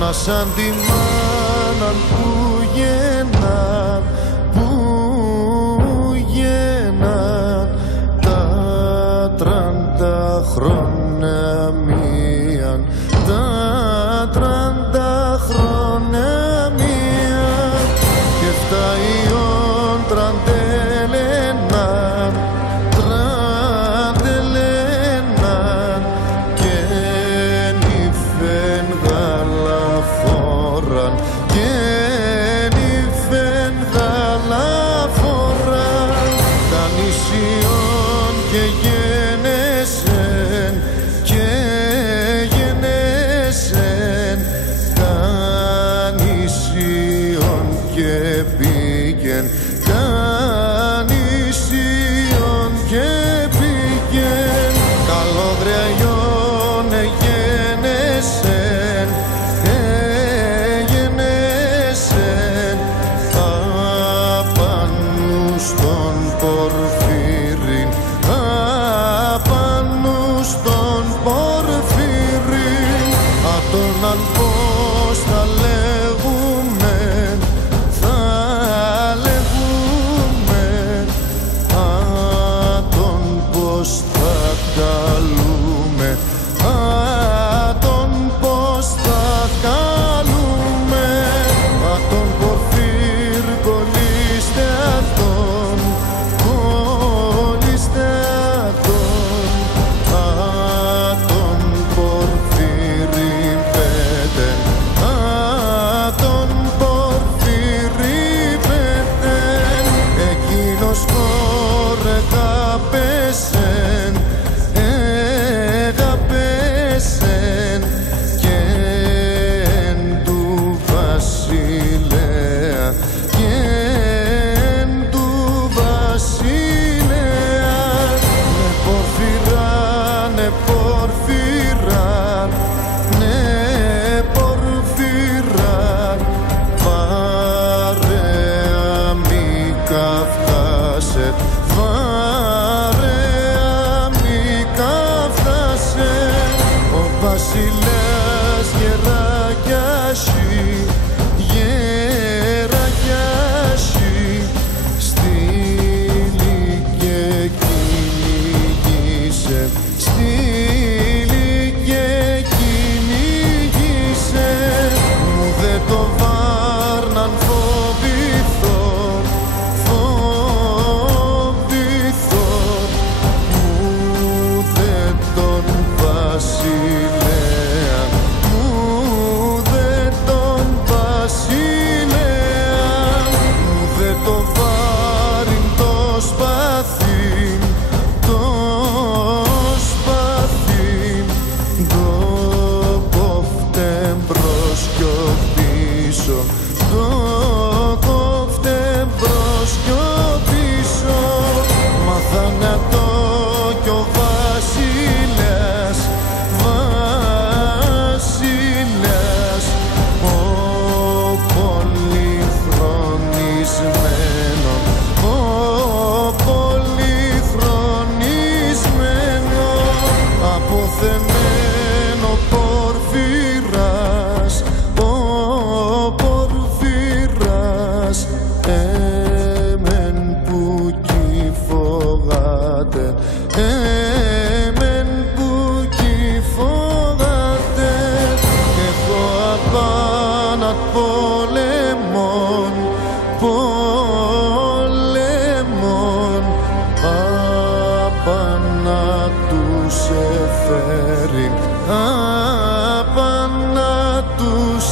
να σαν τη μάνα που γεννάν, που γεννάν τα 30 χρόνια μίαν, τα 30 χρόνια μίαν και φταίων τραντελέναν, τραντελέναν και νυφεν γαλαφόραν, και νυφεν γαλαφόραν τα νησιών και γενέσεν, και γενέσεν τα νησιών και πήγεν, τα νησιών και πήγεν καλόγριαϊόν εγένεσεν, εγένεσεν απανού στον Πορφύριν, απανού στον Πορφύριν ατόναν πως θα λέγουμεν, θα λέγουμεν ατόν πως θα καλούμε, ατόν πως θα καλούμε ατόν Πορφύρ κολλήστε αυτόν, κολλήστε αυτόν ατόν Πορφύριν πέτεν, ατόν Πορφύριν πέτεν εκείνος χόρεγα πέσεν, εγαπέσεν και εν του βασιλέα, και εν του βασιλέα ναι Πορφυράν, ναι Πορφυράν, ναι Πορφυράν βαρέα μη καυθάσε, βαρέα μη καυθάσε ο βασιλέας γερακιάσι, γερακιάσι στήλη και κυνηγήσε, στήλη και κυνηγήσε μου δε το βάρναν φοβηθώ, φοβηθώ μου δε τον βασιλέα, μου δε τον βασιλέα, μου δε το βάριν το σπαθήν, το σπαθήν το κόφτε μπρος κι ο πίσω, το κόφτε μπρος κι ο πίσω μαθάνε το κι ο βασιλέας, βασιλέας ο πολυχρονισμένο, ο πολυχρονισμένο αποθεμένο Πορφυράς, ο Πορφυράς εμεν που κι φοβάται, εμεν που κι φοβάται έχω απάνατ πολεμών, πολεμών απανά τους εφέρει, απανά τους